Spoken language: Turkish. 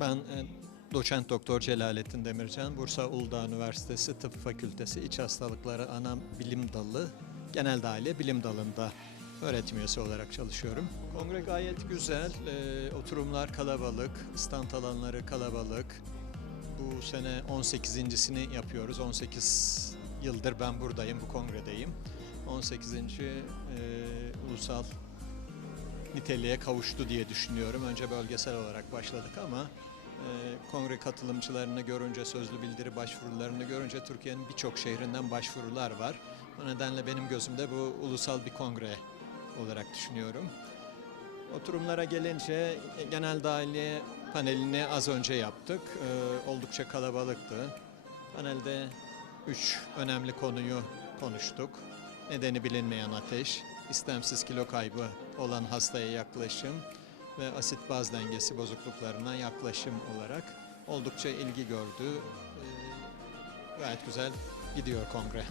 Ben e, doçent doktor Celalettin Demircan, Bursa Uludağ Üniversitesi Tıp Fakültesi İç Hastalıkları Ana Bilim Dalı, Genel Dahiliye Bilim Dalı'nda öğretim üyesi olarak çalışıyorum. Kongre gayet güzel, e, oturumlar kalabalık, stand alanları kalabalık. Bu sene 18.sini yapıyoruz. 18 yıldır ben buradayım, bu kongredeyim. 18. e, ulusal niteliğe kavuştu diye düşünüyorum. Önce bölgesel olarak başladık ama e, kongre katılımcılarını görünce, sözlü bildiri başvurularını görünce Türkiye'nin birçok şehrinden başvurular var. O nedenle benim gözümde bu ulusal bir kongre olarak düşünüyorum. Oturumlara gelince e, genel dahiliye panelini az önce yaptık. E, oldukça kalabalıktı. Panelde üç önemli konuyu konuştuk. Nedeni bilinmeyen ateş, istemsiz kilo kaybı olan hastaya yaklaşım ve asit baz dengesi bozukluklarına yaklaşım olarak oldukça ilgi gördü. E, gayet güzel gidiyor kongre.